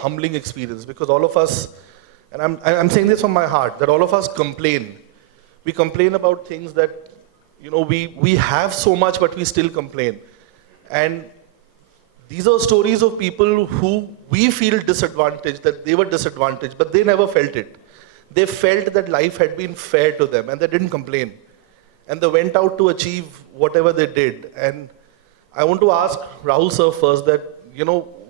humbling experience because all of us, and I'm saying this from my heart, that all of us complain. We complain about things that, we have so much, but we still complain. And these are stories of people who we feel disadvantaged, that they were disadvantaged, but they never felt it. They felt that life had been fair to them and they didn't complain. And they went out to achieve whatever they did. And I want to ask Rahul sir first that,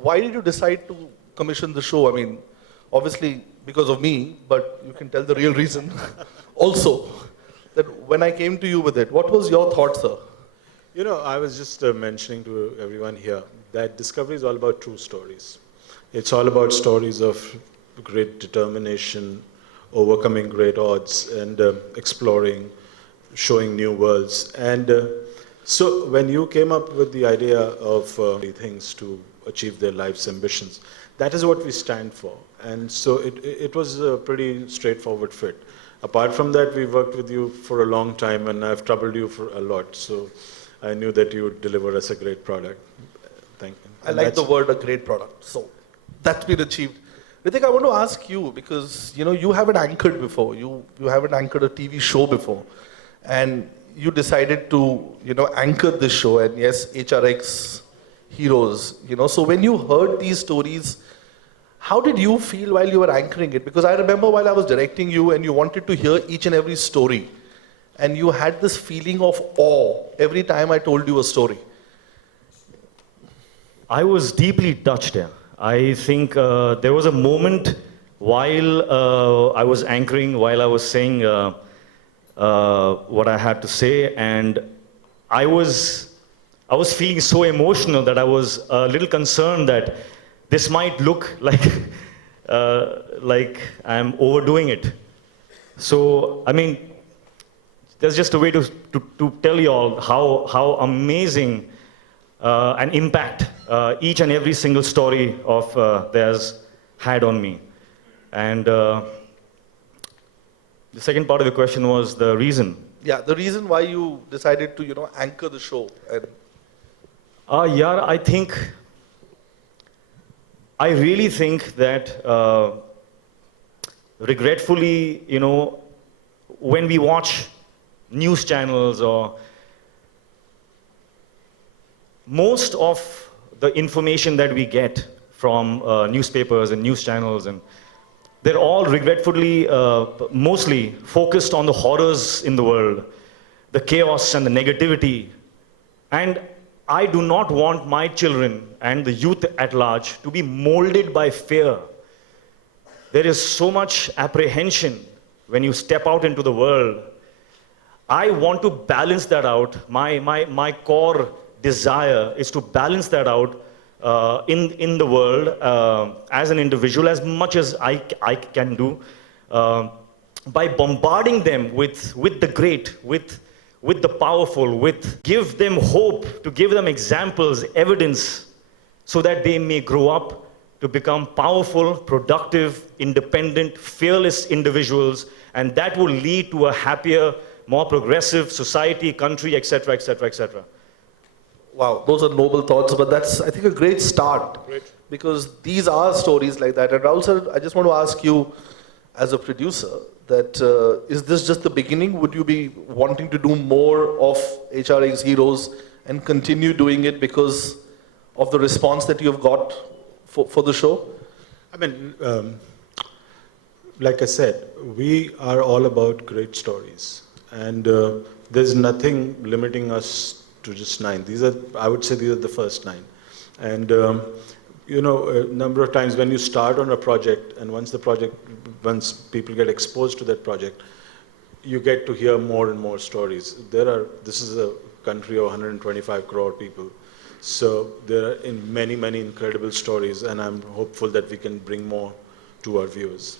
why did you decide to commission the show? I mean, obviously because of me, but you can tell the real reason also. That when I came to you with it, what was your thought, sir? I was just mentioning to everyone here that Discovery is all about true stories. It's all about stories of great determination, overcoming great odds, and exploring, showing new worlds. And so when you came up with the idea of things to achieve their life's ambitions, that is what we stand for. And so it was a pretty straightforward fit. Apart from that, we worked with you for a long time, and I've troubled you for a lot. So I knew that you would deliver us a great product. Thank you. I like the word, a great product. So that's been achieved. Hritik, I want to ask you, because you haven't anchored before. You haven't anchored a TV show before. And you decided to, anchor this show. And yes, HRX heroes. So when you heard these stories, how did you feel while you were anchoring it? Because I remember while I was directing you and you wanted to hear each and every story. And you had this feeling of awe every time I told you a story. I was deeply touched here. I think there was a moment while I was anchoring, while I was saying what I had to say, and I was feeling so emotional that I was a little concerned that this might look like I'm overdoing it. So, I mean, there's just a way to tell you all how amazing an impact each and every single story of theirs had on me. And the second part of the question was the reason. Yeah, the reason why you decided to, anchor the show. And I really think that regretfully, when we watch news channels or most of the information that we get from newspapers and news channels, and they're all regretfully mostly focused on the horrors in the world, the chaos and the negativity. And I do not want my children and the youth at large to be molded by fear. There is so much apprehension when you step out into the world. I want to balance that out. My core desire is to balance that out in the world as an individual as much as I can do by bombarding them with the great, with the powerful, give them hope, to give them examples, evidence, so that they may grow up to become powerful, productive, independent, fearless individuals, and that will lead to a happier, more progressive society, country, etc., etc., etc. Wow, those are noble thoughts, but that's, I think, a great start. Great. Because these are stories like that. And Rahul sir, I just want to ask you, as a producer, that is this just the beginning? Would you be wanting to do more of HRX Heroes and continue doing it because of the response that you've got for the show? I mean, like I said, we are all about great stories. And there's nothing limiting us to just 9. I would say these are the first 9. And a number of times when you start on a project, and once people get exposed to that project, you get to hear more and more stories. This is a country of 125 crore people. So there are many, many incredible stories, and I'm hopeful that we can bring more to our viewers.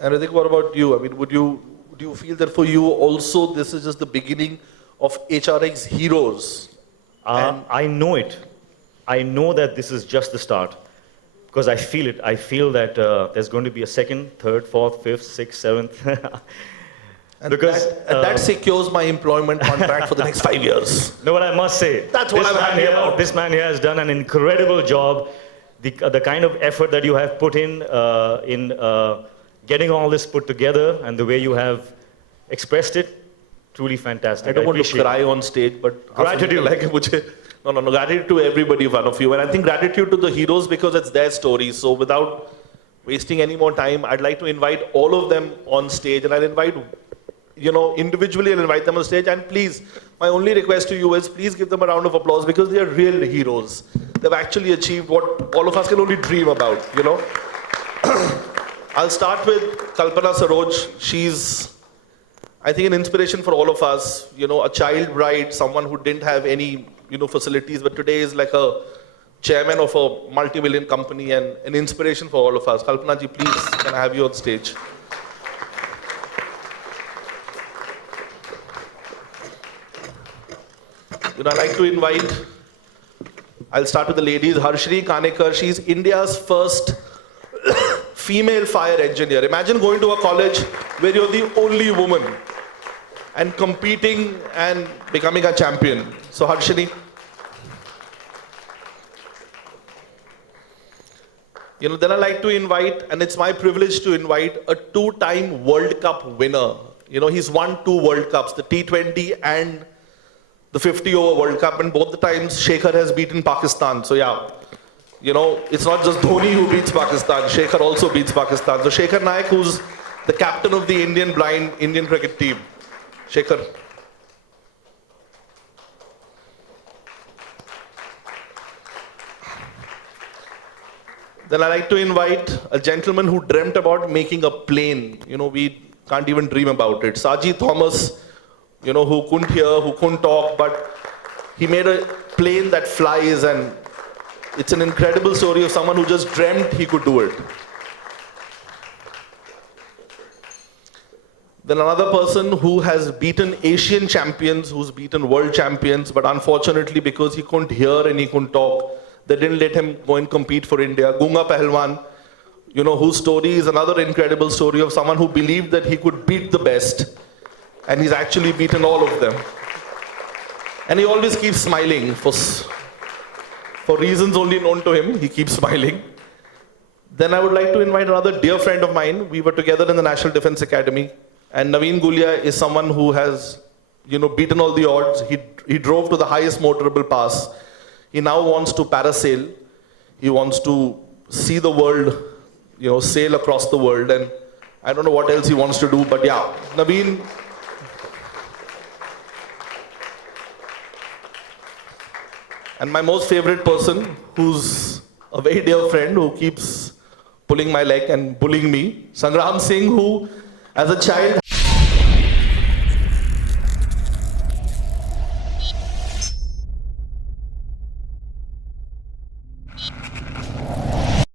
And Hritik, what about you? I mean, do you feel that for you also this is just the beginning of HRX Heroes? I know it. I know that this is just the start because I feel it. I feel that there's going to be a second, third, fourth, fifth, sixth, seventh. And that secures my employment contract for the next 5 years. No, but I must say, That's what I'm happy about. This man here has done an incredible job the kind of effort that you have put in getting all this put together and the way you have expressed it, truly fantastic. I don't want to appreciate cry on stage, but Gratitude. No, gratitude to everybody, one of you. And I think gratitude to the heroes because it's their stories. So without wasting any more time, I'd like to invite all of them on stage. And I'll invite, individually I'll invite them on stage. And please, my only request to you is please give them a round of applause because they are real heroes. They've actually achieved what all of us can only dream about, I'll start with Kalpana Saroj. She's, I think, an inspiration for all of us. A child bride, someone who didn't have any, facilities, but today is like a chairman of a multi-million company and an inspiration for all of us. Kalpana ji, please, can I have you on stage? I'd like to invite, I'll start with the ladies, Harshri Kanekar. She's India's first female fire engineer. Imagine going to a college where you're the only woman and competing and becoming a champion. So Harshini. Then I like to invite, and it's my privilege to invite, a two-time World Cup winner. He's won 2 World Cups, the T20 and the 50-over World Cup, and both the times Shekhar has beaten Pakistan. So yeah, it's not just Dhoni who beats Pakistan, Shekhar also beats Pakistan. So Shekhar Naik, who's the captain of the Indian blind Indian cricket team. Shekhar. Then I like to invite a gentleman who dreamt about making a plane. We can't even dream about it. Saji Thomas, who couldn't hear, who couldn't talk, but he made a plane that flies, and it's an incredible story of someone who just dreamt he could do it. Then another person who has beaten Asian champions, who's beaten world champions, but unfortunately because he couldn't hear and he couldn't talk, they didn't let him go and compete for India. Gunga Pahalwan, whose story is another incredible story of someone who believed that he could beat the best, and he's actually beaten all of them. And he always keeps smiling. For reasons only known to him, he keeps smiling. Then I would like to invite another dear friend of mine. We were together in the National Defense Academy. And Naveen Gulia is someone who has, beaten all the odds. He drove to the highest motorable pass. He now wants to parasail. He wants to see the world, sail across the world. And I don't know what else he wants to do, but yeah, Naveen. And my most favorite person, who's a very dear friend, who keeps pulling my leg and bullying me, Sangram Singh, who, as a child,